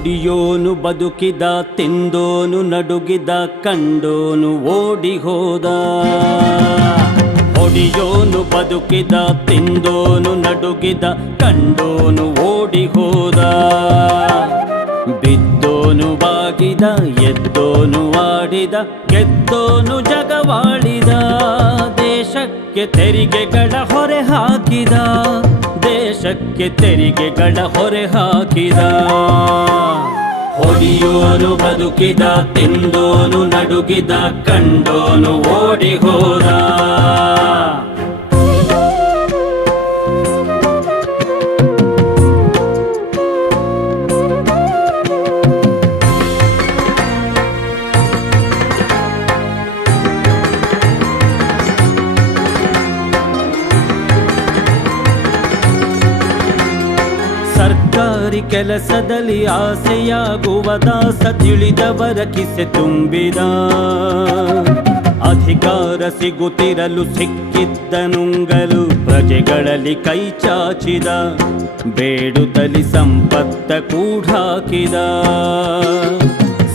ಹೊಡಿಯೋನು ಬದುಕಿದ, ತಿಂದೋನು ನಡುಗಿದ, ಕಂಡೋನು ಓಡಿ ಹೋದ. ಹೊಡಿಯೋನು ಬದುಕಿದ, ತಿಂದೋನು ನಡುಗಿದ, ಕಂಡೋನು ಓಡಿ ಹೋದ. ಬಿದ್ದೋನು ಬಾಗಿದ, ಎದ್ದೋನು ಆಡಿದ, ಗೆದ್ದೋನು ಜಗವಾಳಿದ. ದೇಶಕ್ಕೆ ತೆರಿಗೆಗಳ ಹೊರೆ ಹಾಕಿದ, ದೇಶಕ್ಕೆ ತೆರಿಗೆಗಳ ಹೊರೆ ಹಾಕಿದ. ಹೊಡಿಯೋನು ಬದುಕಿದ, ತಿಂದೋನು ನಡುಗಿದ, ಕಂಡೋನು ಓಡಿ ಹೋದ. ಸರ್ಕಾರಿ ಕೆಲಸದಲ್ಲಿ ಆಸೆಯಾಗುವ ದಾಸ, ತಿಳಿದವರ ಕಿಸೆ ತುಂಬಿದ. ಅಧಿಕಾರ ಸಿಗುತ್ತಿರಲು ಸಿಕ್ಕಿದ್ದ ನುಂಗಲು ಪ್ರಜೆಗಳಲ್ಲಿ ಕೈ ಚಾಚಿದ. ಬೇಡುತ್ತಲಿ ಸಂಪತ್ತ ಕೂಡಾಕಿದ.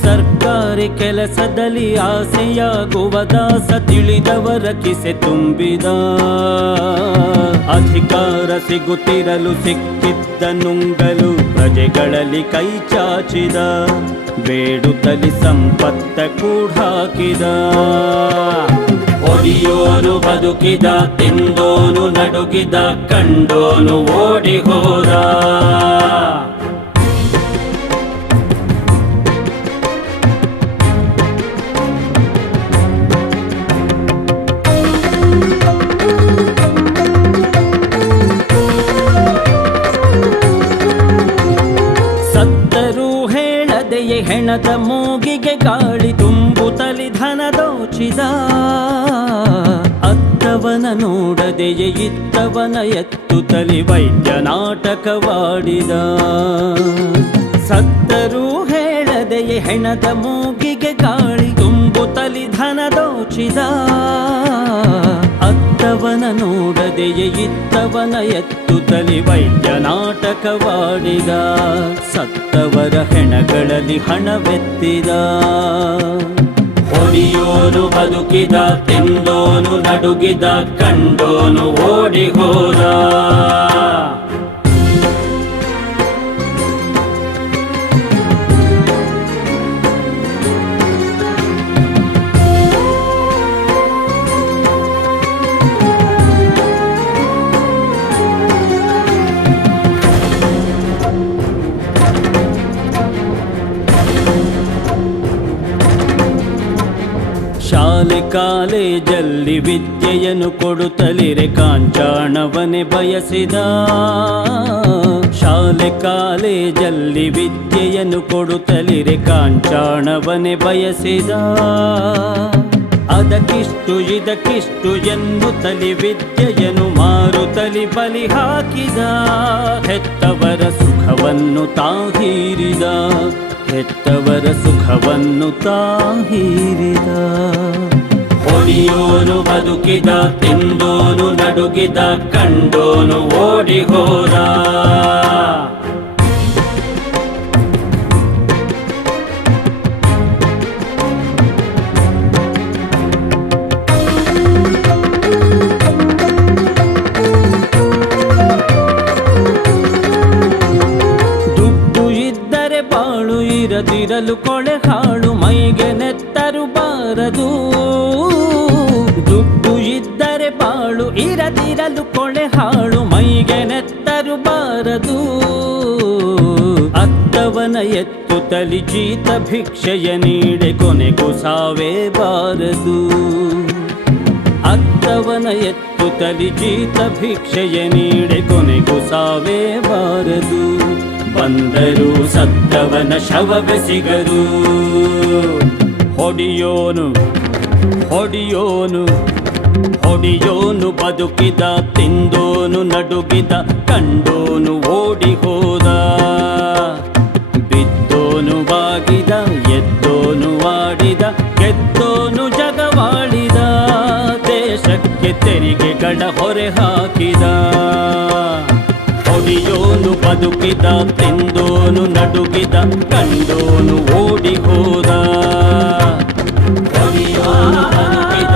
ಸರ್ಕಾರಿ ಕೆಲಸದಲ್ಲಿ ಆಸೆಯಾಗುವ ದಾಸ, ತಿಳಿದವರ ಕಿಸೆ ತುಂಬಿದ. ಅಧಿಕಾರ ಸಿಗುತ್ತಿರಲು ಸಿಕ್ಕಿದ್ದ ನುಂಗಲು ಪ್ರಜೆಗಳಲ್ಲಿ ಕೈ ಚಾಚಿದ. ಬೇಡುತ್ತಲಿ ಸಂಪತ್ತ ಕೂಡಾಕಿದ. ಹೊಡಿಯೋನು ಬದುಕಿದ, ತಿಂದೋನು ನಡುಗಿದ, ಕಂಡೋನು ಓಡಿ ಹೋದ. ಹೆಣದ ಮೂಗಿಗೆ ಗಾಳಿ ತುಂಬುತ್ತಲಿ ಧನ ದೋಚಿದ. ಅತ್ತವನ ನೋಡದೆಯೇ ಇತ್ತವನ ಎತ್ತುತ್ತಲಿ ವೈದ್ಯ ನಾಟಕವಾಡಿದ. ಸತ್ತರೂ ಹೇಳದೆಯೇ ಹೆಣದ ಮೂಗಿಗೆ ಗಾಳಿ ತುಂಬುತ್ತಲಿ ಧನ ದೋಚಿದ. ಅತ್ತವನ ನೋಡದೆಯೇ ಇತ್ತವನ ಎತ್ತುತ್ತಲಿ ವೈದ್ಯ ನಾಟಕವಾಡಿದ. ಸತ್ತವರ ಹೆಣಗಳಲ್ಲಿ ಹಣವೆತ್ತಿದ. ಹೊಡಿಯೋನು ಬದುಕಿದ, ತಿಂದೋನು ನಡುಗಿದ, ಕಂಡೋನು ಓಡಿ ಹೋದ. ಶಾಲೆ ಕಾಲೇಜಲ್ಲಿ ವಿದ್ಯೆಯನ್ನು ಕೊಡುತ್ತಲಿರೆ ಕಾಂಚಾಣವನೆ ಬಯಸಿದ. ಶಾಲೆ ಕಾಲೇಜಲ್ಲಿ ವಿದ್ಯೆಯನ್ನು ಕೊಡುತ್ತಲಿರೆ ಕಾಂಚಾಣವನೆ ಬಯಸಿದ. ಅದಕ್ಕಿಷ್ಟು ಇದಕ್ಕಿಷ್ಟು ಎನ್ನುತ್ತಲಿ ವಿದ್ಯೆಯನ್ನು ಮಾರುತ್ತಲಿ ಬಲಿ ಹಾಕಿದ. ಹೆತ್ತವರ ಸುಖವನ್ನು ತಾಹೀರಿದ, ಹೆತ್ತವರ ಸುಖವನ್ನು ತಾಹೀರಿದ. ಹೊಡಿಯೋನು ಬದುಕಿದ, ತಿಂದೋನು ನಡುಗಿದ, ಕಂಡೋನು ಓಡಿ ಹೋದ. ಇರದಿರಲು ಕೊಳೆ ಹಾಳು, ಮೈಗೆ ನೆತ್ತರು ಬಾರದು. ದುಡ್ಡು ಇದ್ದರೆ ಬಾಳು, ಇರದಿರಲು ಕೊಳೆ ಹಾಳು, ಮೈಗೆ ನೆತ್ತರು ಬಾರದು. ಅತ್ತವನ ಎತ್ತುತ್ತಲಿ ಜೀತ ಭಿಕ್ಷೆಯ ನೀಡೆ, ಕೊನೆಗೂ ಸಾವೇ ಬಾರದು. ಅತ್ತವನ ಎತ್ತುತ್ತಲಿ ಜೀತ ಭಿಕ್ಷೆಯ ನೀಡೆ, ಕೊನೆಗೂ ಸಾವೇ ಬಾರದು. ಬಂದರು ಸತ್ತವನ ಶವವೇ ಸಿಗದು. ಹೊಡಿಯೋನು ಹೊಡಿಯೋನು ಹೊಡಿಯೋನು ಬದುಕಿದ, ತಿಂದೋನು ನಡುಗಿದ, ಕಂಡೋನು ಓಡಿ ಹೋದ. ಬಿದ್ದೋನು ಬಾಗಿದ, ಎದ್ದೋನು ಆಡಿದ, ಗೆದ್ದೋನು ಜಗವಾಳಿದ. ದೇಶಕ್ಕೆ ತೆರಿಗೆಗಳ ಹೊರೆ ಹಾಕಿದ. ನುಡಿಯೋನು ಬದುಕಿದ ತಿಂದೋನು ನಡುಗಿದ ಕಂಡೋನು ಓಡಿ ಹೋದ ಕವಿಯೋನು ಬದುಕಿದ